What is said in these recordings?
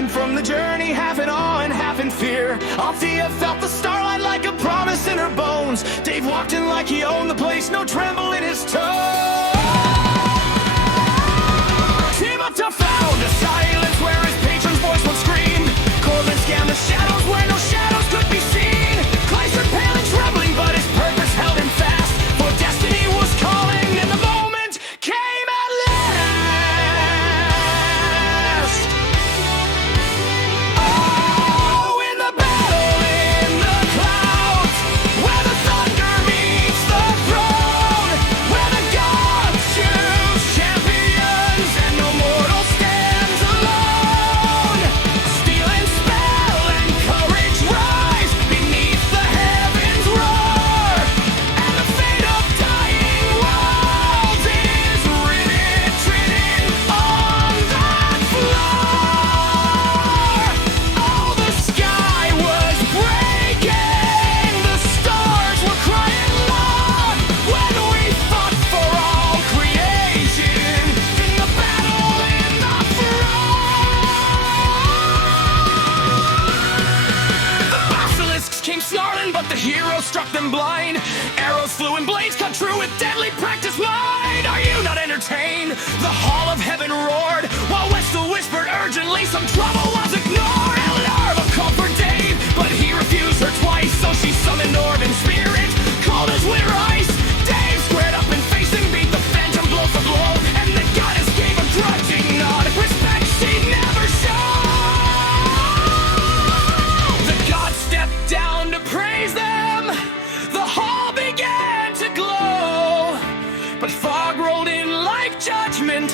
watching from the journey, half in awe and half in fear. Althea felt the starlight like a promise in her bones. Dave walked in like he owned the place, no tremble in his toes. Team up to found a silence where his patron's voice once screamed. Corbin scanned the shadows where no shadows could be seen. Chrysler pale and trembling, but his purpose held him fast. For destiny was calling, and the moment came at last. Oh, in the battle in the clouds, where the thunder meets the throne, where the gods choose champions and no mortal stands alone. Steel and spell and courage rise beneath the heavens' roar, and the fate of dying worlds is written on that floor. Oh, the sky was breaking, the stars were crying loud when we fought for all creation in the battle in the throne. The basilisks came snarling, but the hero struck them blind. Arrows flew and blades cut true with deadly practice mind. Are you not entertained? The hall of heaven roared, while Westel whispered urgently some trouble was ignored. Minerva called for Dave, but he refused her twice, so she summoned Orban spirit, cold as winter ice. Dave squared up and faced and beat the phantom blow for blow, and the goddess gave a grudging nod, respect she'd never show. The gods stepped down to praise them, the hall began to glow, but fog rolled in like judgment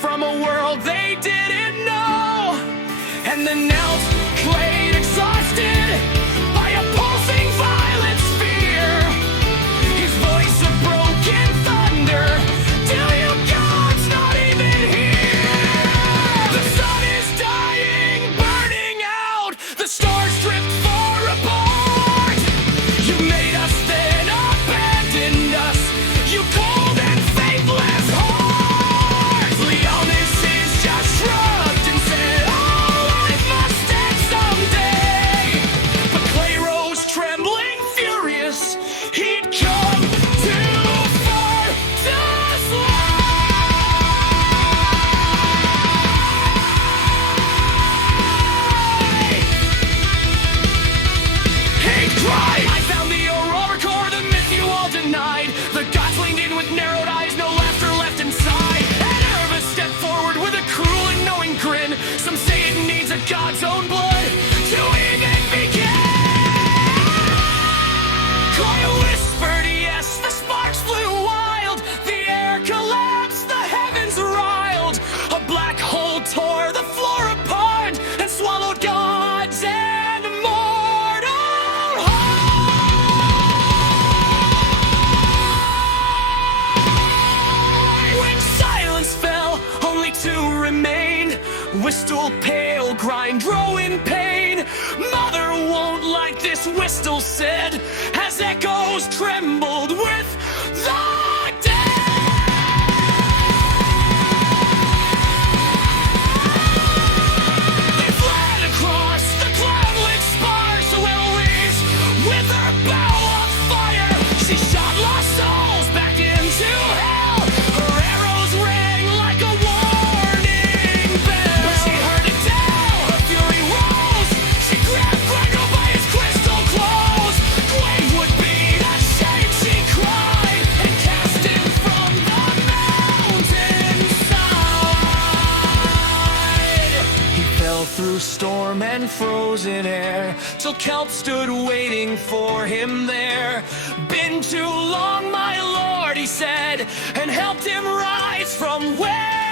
from a world they didn't know. And the knelt played exhausted by a pulsing violet sphere, his voice a broken thunder. Do you gods not even hear? The sun is dying, burning out, the stars drift far apart. You made us then abandoned us, you cold and faithless hearts. Leonis just shrugged and said, oh, life must end someday. But Clay rose trembling, furious, he'd come too far to slay. He cried, I found the Aurora core, the myth you all denied. The gods leaned in with narrowed eyes, no laughter left inside. And Nerva stepped forward with a cruel and knowing grin. Some say it needs a god's own blood to even begin. Clay whispered yes, the sparks flew wild, the air collapsed, the heavens riled. A black hole tore the floor apart and swallowed gods and mortal heart. When silence fell, only two remained. Whistle pale, Grindrow in pain. Mother won't like this, Whistle said, as echoes trembled with the dead. They fled across the cloudlit spars to Eloise with her bow of fire. She shot lost souls back into hell. Her arrows rang like a warning bell. But she heard it tell, her fury rose. She grabbed Grindrow by his crystal clothes. Clay would be ashamed, she cried, and cast him from the mountainside. He fell through storm and frozen air, till Kelp stood waiting for him there. Been too long, my lord, he said, and helped him rise from where